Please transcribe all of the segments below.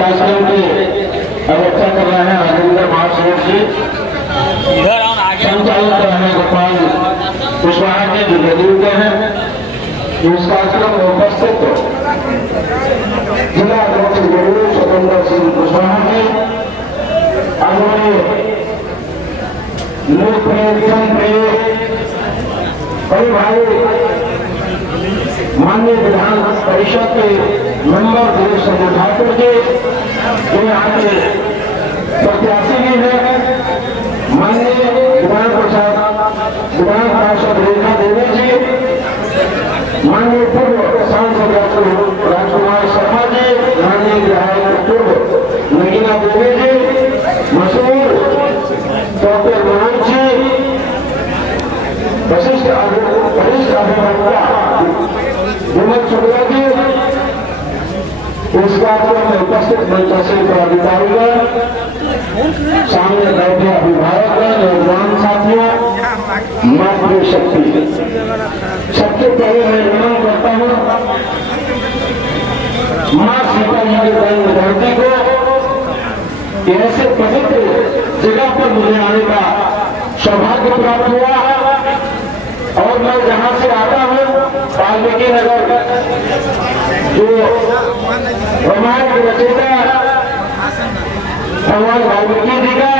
कार्यक्रम की अध्यक्षता कर रहे हैं राजेंद्र महाशय जी, संचालन कर रहे हैं गोपाल कुशवाहा जी जो जदयू के हैं। इस कार्यक्रम में उपस्थित जिला अध्यक्ष जदयू स्वतंत्र सिंह कुशवाहा जी, आदरणीय लोकप्रिय जनप्रिय बड़े भाई माननीय विधान परिषद के मेंबर दिनेश चंद्र ठाकुर जी जो यहाँ के प्रत्याशी भी है, माननीय विधान पार्षद रेखा देवी जी, माननीय पूर्व सांसद राजकुमार शर्मा जी, माननीय विधायक पूर्व नगीना देवी जी, मशहूर डॉक्टर मनोज जी, वरिष्ठ अभियंता विमल शुक्ला जी, इस कार्यक्रम में उपस्थित मंचासीन पदाधिकारीगण, सामने बैठे अभिभावकगण, नौजवान साथियों, मातृशक्ति, सबसे पहले मैं नमन करता हूँ माँ सीता जी के जन्म धरती को। ऐसे पवित्र जगह पर मुझे आने का सौभाग्य प्राप्त हुआ और मैं जहां से आता हूं वाल्मीकि नगर, जो रामायण के रचयिता भगवान वाल्मीकि जी का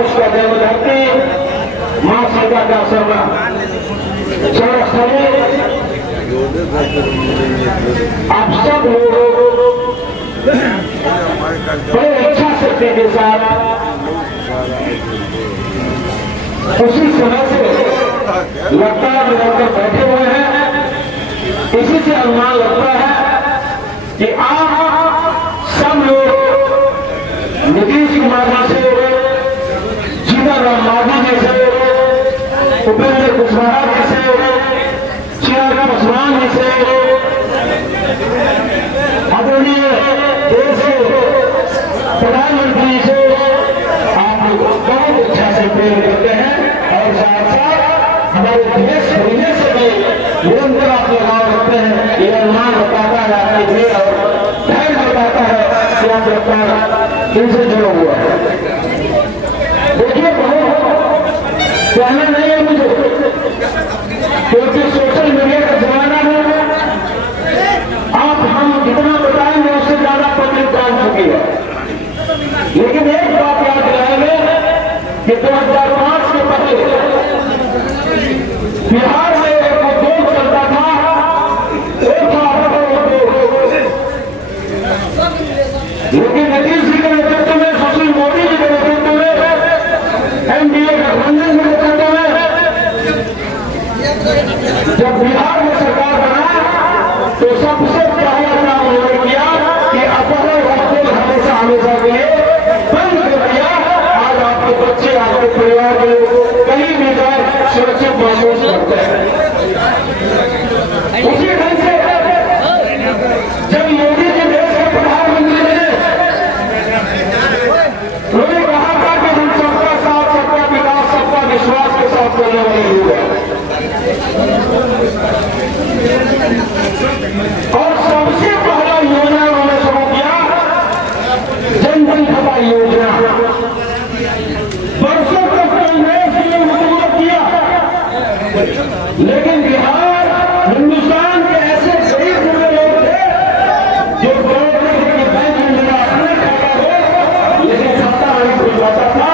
उसका जन्म धरती मां सीता का जन्मस्थली। आप सब लोग बड़े इच्छा शक्ति के साथ उसी समय से लगता निरंतर बैठे हुए हैं। इसी से अनुमान लगता है कि आप सब लोग नीतीश कुमार जी से, जीतन राम मांझी जी से, उपेंद्र कुशवाहा जी से, चिराग पासवान जी से, आदरणीय देश के प्रधानमंत्री से आप लोग बहुत अच्छा से प्रेम करते हैं और साथ साथ हमारे देश होने से भी निरंतर आप लगाव रखते हैं। ये अनुमान बताता है आपके लिए और धैर्य बताता है कि आप लोग इनसे जुड़ा हुआ है। देखिए बहुत कहना नहीं है मुझे, क्योंकि सोशल मीडिया का जमाना है। आप हम जितना बताएंगे उससे ज्यादा पब्लिक जान चुकी है। लेकिन एक बात याद दिलाएंगे कि 2005 के पहले बिहार में एक उद्योग चलता था, वो था लेकिन नीतीश जी के नेतृत्व में, सुशील मोदी जी के नेतृत्व में, एनडीए गठबंधन के नेतृत्व में जब बिहार में सरकार बना तो सबसे पहला काम उन्होंने किया कि अपहरण रखते हमेशा हमेशा के लिए बंद कर दिया। आज आपके बच्चे, आपके परिवार के लोग कहीं भी जाए सुरक्षित महसूस करते हैं। उसी ढंग से जब मोदी जी देश के प्रधानमंत्री बने, उन्होंने कहा था कि हम सबका साथ, सबका विकास, सबका विश्वास के साथ चलने वाले लोग हैं और सबसे पहला योजना उन्होंने शुरू किया जन धन खाता योजना। वर्षों तक कांग्रेस ने हुकूमत किया, लेकिन बिहार हिंदुस्तान के ऐसे गरीब जुड़े लोग थे जो गौरव के बैंक में मेरा अपना खाता हो, लेकिन खाता नहीं खुल पाता था।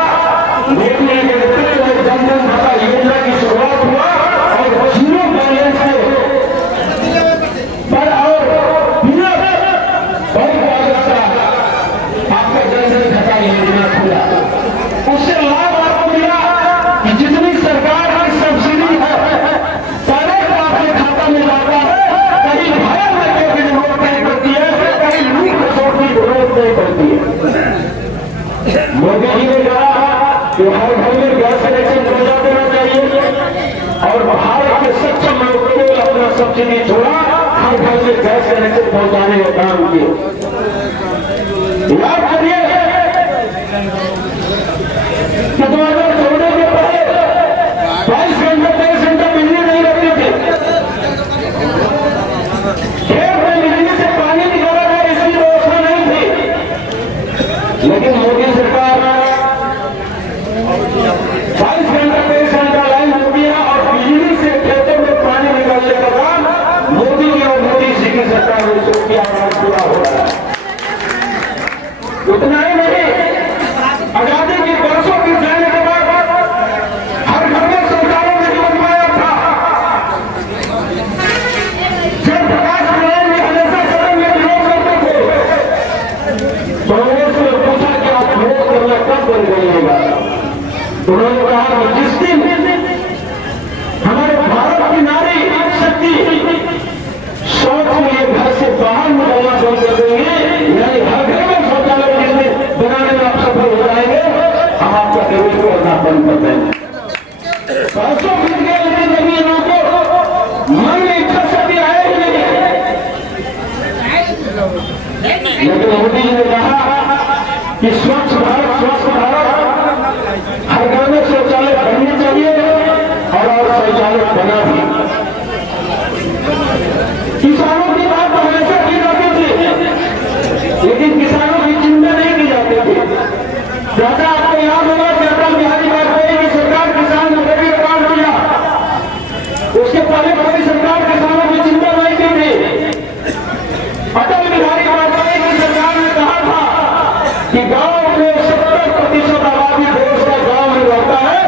लेकिन जन धन खाता योजना की शुरुआत हुआ और जीरो बैलेंस से पर और बिना बैंक आवश्यकता आपका जन धन खाता योजना खुला। उससे लाभ आपको मिला कि जितनी सरकार की सब्सिडी है सारे आपके खाता में जाता है। कहीं भय रखने की जरूरत नहीं पड़ती है, कहीं लूट खसोट की जरूरत नहीं पड़ती है। मोदी जी ने कहा कि हर घर में गैस कनेक्शन पहुंचा देना चाहिए और भारत के सक्षम लोगों को अपना सब्सिडी छोड़ा, हर घर में गैस कनेक्शन पहुंचाने का काम किया। याद करिए कि 2014 के पहले 22 घंटे 23 घंटे बिजली नहीं रहती थी। खेत में बिजली से पानी निकाला था, इसलिए पूरा हो रहा है। उतना ही नहीं, आजादी की वर्षों बीत जाने के बाद हर घर में शौचालय नहीं बन पाया था। जब प्रकाश नारायण ने हमेशा सदन में विरोध करते थे, कांग्रेस ने पूछा कि आप विरोध करना कब बंद करिएगा। उन्होंने कहा कि जिस दिन हमारे भारत की नारी शक्ति शौच के लिए घर से बाहर निकलना बंद कर देंगे, यानी हर घर में शौचालय बनाने में आप सफल हो जाएंगे, हम आपका विरोध करना बंद कर देंगे। वर्षों बीत गए, लेकिन अभी इनको मन में इच्छा शक्ति आए ही नहीं। लेकिन मोदी जी ने कहा कि स्वच्छ भारत, स्वस्थ भारत, हर घर में शौचालय बनने चाहिए और शौचालय बना भी। किसानों की बात तो हमेशा की जाती थी, लेकिन किसानों की चिंता नहीं की जाती थी। दादा आपको याद होगा कि अटल बिहारी वाजपेयी की सरकार किसान ने बड़ी रिकॉर्ड किया। उसके पहले कोई सरकार किसानों की चिंता नहीं की थी। अटल बिहारी वाजपेयी की सरकार ने कहा था कि गांव में 70% आबादी देश का गांव में रहता है,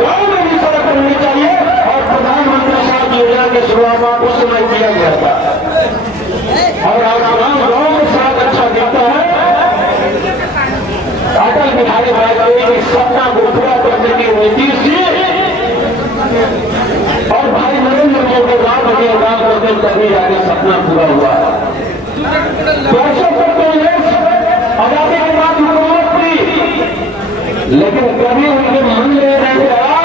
गांव में भी सड़क बननी चाहिए और प्रधानमंत्री साहब योजना की शुरुआत उस समय किया गया था। और आज गांव में सड़क अच्छा दिखता है। अटल बिहारी वाजपेयी की सपना को पूरा करने की नीति से और भाई नरेंद्र मोदी राम बने राम करते तभी जाके सपना पूरा हुआ। वर्षों तक तो आजादी के बाद हुकूमत थी, लेकिन कभी उनके मन में नहीं आया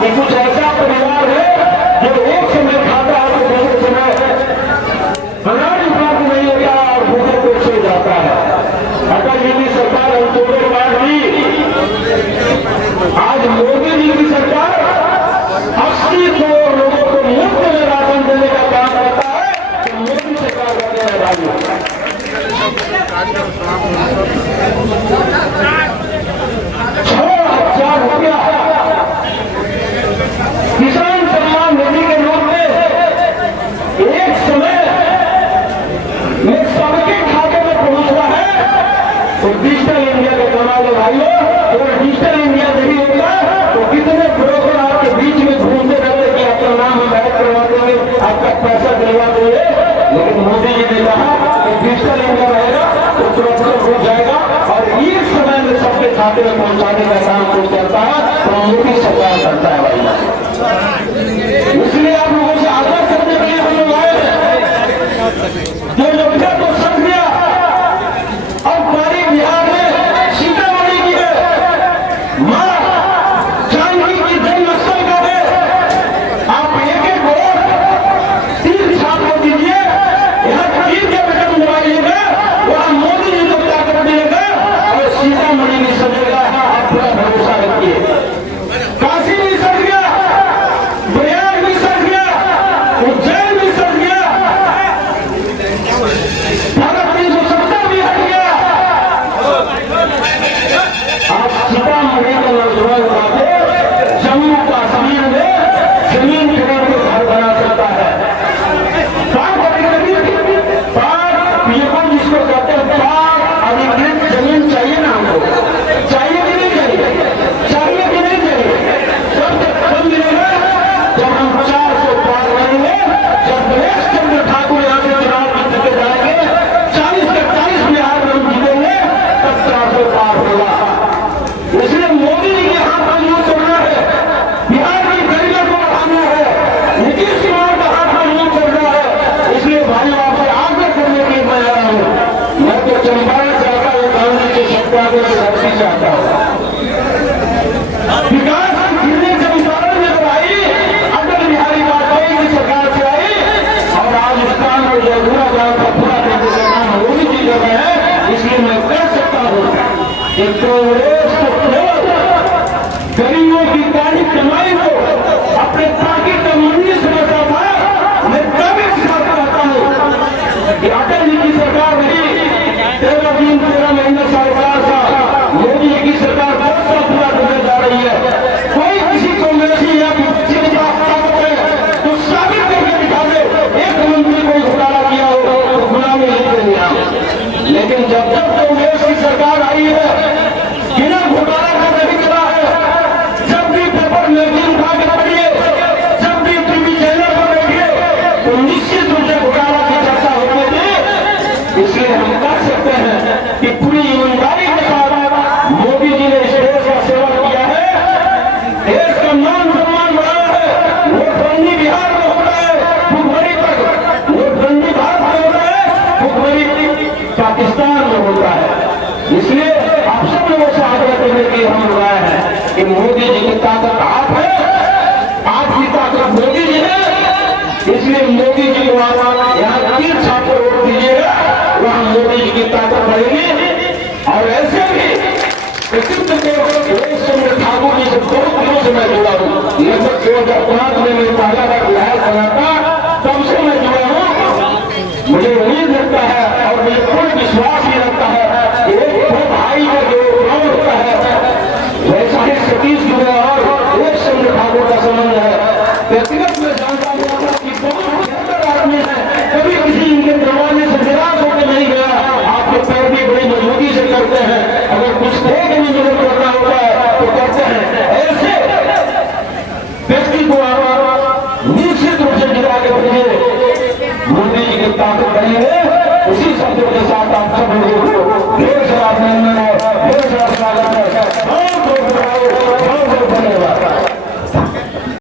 कि कुछ ऐसा परिवार है जो एक समय खाता है तो दूसरे समय अनाज प्राप्त नहीं होता और भूखे पेट सो जाता है। अटल जी की सरकार अंत्योदय के बाद भी, आज मोदी जी की सरकार 80 करोड़ लोगों को मुफ्त में राशन देने का काम करता है, तो मोदी सरकार करने है राज्य 6,000 रुपया किसान सम्मान निधि के रूप में एक समय में सबके खाते में पहुंचता है। तो डिजिटल इंडिया के कमाल है भाइयों। अगर डिजिटल इंडिया नहीं होता तो कितने ब्रोकर आपके बीच में घूमते रहते कि आपका नाम हम ऐड करवा देंगे, आपका पैसा दिलवा देंगे। लेकिन मोदी जी ने कहा कि डिजिटल इंडिया रहेगा तो तुरंत हो जाएगा और एक समय में सबके खाते में पहुंचाने का काम कुछ करता है, तो मोदी सरकार करता है भाई। इसलिए आप लोगों से आग्रह करने के लिए हम लोग आए जो योजना तो सक गया। अब हमारी बिहार में सीतामढ़ी की है, मां जानकी की जन्मस्थल का है। आप एक वोट 3 छाप दीजिए, यहाँ 3 के बटन दबाइएगा, वहां मोदी जी को ताकत मिलेगा और सीतामढ़ी भी सजेगा। आप पूरा भरोसा रखिए। काशी भी सज गया, प्रयाग भी सज गया, उज्जैन भी सज गया, भारत 370 भी हट गया। आप सीतामढ़ी का नौजवान बातें जम्मू कश्मीर में जमीन खरीद के घर बना सकता है। जिसको कहते हैं पाक अधिकृत जमीन चाहिए ना हमको, चाहिए कि नहीं चाहिए, चाहिए कि नहीं चाहिए। सब तक मिलेगा जब हम 400 पार करेंगे, जब गणेश चंद्र ठाकुर यहाँ से चुनाव जीत के जाएंगे, 40 के 40 बिहार में हम जीतेंगे, तब 400 पार होगा। इसलिए मोदी जी के हाथ मजबूत करना है, बिहार की गरीबों को बढ़ाना है, नीतीश कुमार का हाथ मजबूत करना है। इसलिए भाइयों आपसे आग्रह करने के लिए मैं आ रहा हूँ। मैं तो चंपारण चाहता हूँ, गांधी के सत्याग्रह की धरती चाहता हूँ। विकास की कितनी चंपारण में आई, अटल बिहारी वाजपेयी की सरकार से आई और आज इस काम को जो अधूरा काम का पूरा करने का काम मोदी जी कर रहे हैं। इसलिए मैं कह सकता हूँ कि कांग्रेस को गरीबों की काली कमाई को अपने ताकि तमन्नी से बचा था। मैं कभी कहता हूँ कि अटल जी की सरकार नहीं, 13 दिन 13 महीने 4.5 साल मोदी जी की सरकार 10 साल पूरा करने जा रही है। कोई किसी कांग्रेसी या जिसके पास ताकत है तो साबित करके दिखा दे, एक मंत्री को घोटाला किया हो तो गुलामी नहीं देंगे। जब जब कांग्रेस की सरकार आई है बिना घोटाला का नहीं चला है। जब भी पेपर मैगजीन उठा के पढ़िए, जब भी टीवी चैनल पर बैठिए तो निश्चित रूप से घोटाला की चर्चा होती थी। इसलिए हम कह सकते हैं कि पूरी ईमानदारी के साथ मोदी जी ने इस देश का सेवा किया है, देश का मान सम्मान बढ़ाया है। नोटबंदी बिहार में होता है, भुखमरी तक नोटबंदी भारत में होता है, भुखमरी पाकिस्तान में होता है। इसलिए आप सब लोगों से आग्रह करने के हम लोग आए हैं कि मोदी जी की ताकत आप है, आपकी ताकत मोदी जी है। इसलिए मोदी जी को आप यहाँ 3 छाप पर वोट दीजिएगा, वहां मोदी जी की ताकत बढ़ेगी। और ऐसे भी व्यक्तित्व को चंद्र ठाकुर जी से बहुत दिनों से मैं जुड़ा हूँ। लगभग 2005 में मैं पहला बार विधायक बना था, तब से मैं जुड़ा हूँ। मुझे उम्मीद लगता है और मुझे पूर्ण विश्वास भी लगता है कि एक दो भाई का जो काम होता है वैसा ही सतीश दुबे और एक चंद्र ठाकुर का संबंध है। व्यक्तिगत में जानता हूँ कि बहुत बेहतर आदमी है, कभी किसी इनके दरवाजे से निराश होकर नहीं गया। आपके पैर भी बड़ी मजबूती से करते हैं, अगर कुछ देख भी मदद करना होता है तो करते हैं। ऐसे व्यक्ति को आप निश्चित